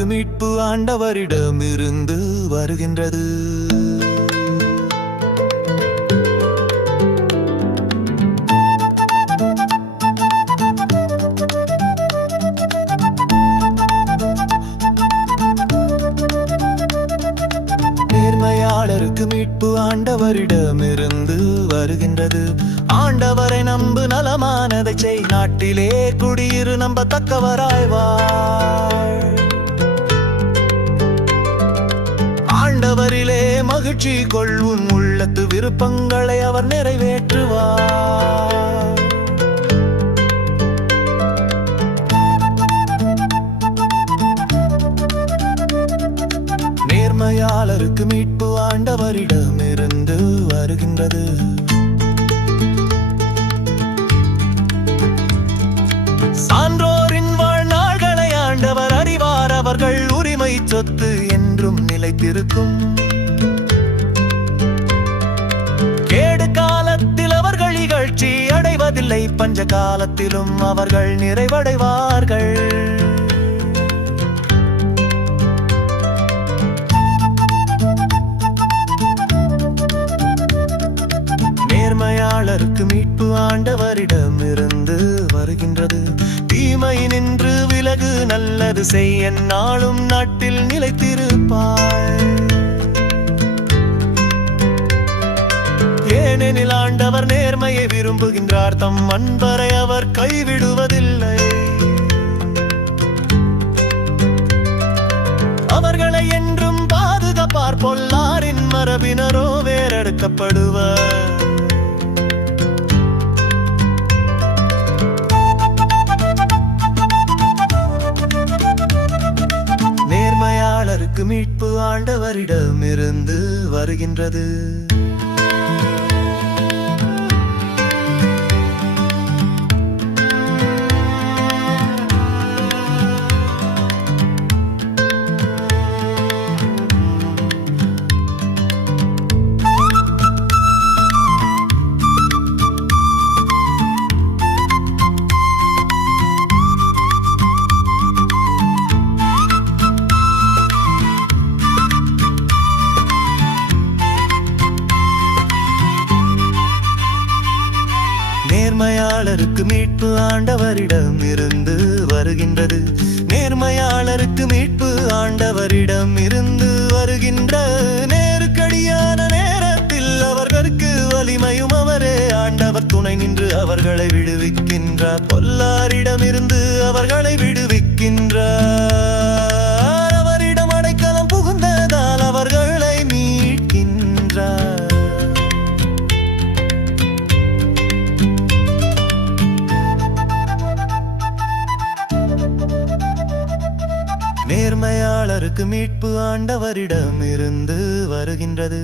நேர்மையாளருக்கு மீட்பு ஆண்டவரிடமிருந்து வருகின்றது. நேர்மையாளருக்கு மீட்பு ஆண்டவரிடமிருந்து வருகின்றது. ஆண்டவரை நம்பு, நலமானதை செய், நாட்டிலே குடியிரு, நம்பத்தக்கவராய் வாழ். ஆண்டவரிலே மகிழ்ச்சி கொள், உன் உள்ளத்து விருப்பங்களை அவர் நிறைவேற்றுவார். நேர்மையாளருக்கு மீட்பு ஆண்டவரிடமிருந்து வருகின்றது. சான்றோரின் வாழ்நாள்களை ஆண்டவர் அறிவார், அவர்கள் உரிமை சொத்து என்றும் நிலைத்திருக்கும். கேடு காலத்தில் அவர்கள் இகழ்ச்சி அடைவதில்லை, பஞ்ச காலத்திலும் அவர்கள் நிறைவடைவார்கள். நேர்மையாளருக்கு மீட்பு ஆண்டவரிடமிருந்து வருகின்றது. தீமை நின்று விலகு, நல்லது செய், எந்நாளும் நாட்டில் நிலைத்திருப்பாய். ஏனெனில் ஆண்டவர் நேர்மையை விரும்புகின்றார், தம் அன்பரை அவர் கைவிடுவதில்லை. அவர்களை என்றும் பாதுகாப்பார், பொல்லாரின் மரபினரோ வேறெடுக்கப்படுவர். நேர்மையாளருக்கு மீட்பு ஆண்டவரிடமிருந்து வருகின்றது. நேர்மையாளருக்கு மீட்பு ஆண்டவரிடமிருந்து வருகின்றது. நேர்மையாளருக்கு மீட்பு ஆண்டவரிடமிருந்து வருகின்ற. நெருக்கடியான நேரத்தில் அவர்களுக்கு வலிமையும் அவரே. ஆண்டவர் துணை நின்று அவர்களை விடுவிக்கின்றார், பொல்லாரிடமிருந்து அவர்களை விடுவிக்கின்றார். அவரிடம் அடைக்கலம் புகுந்ததால் அவர்களை மீட்கின்றார். நேர்மையாளருக்கு மீட்பு ஆண்டவரிடமிருந்து வருகின்றது.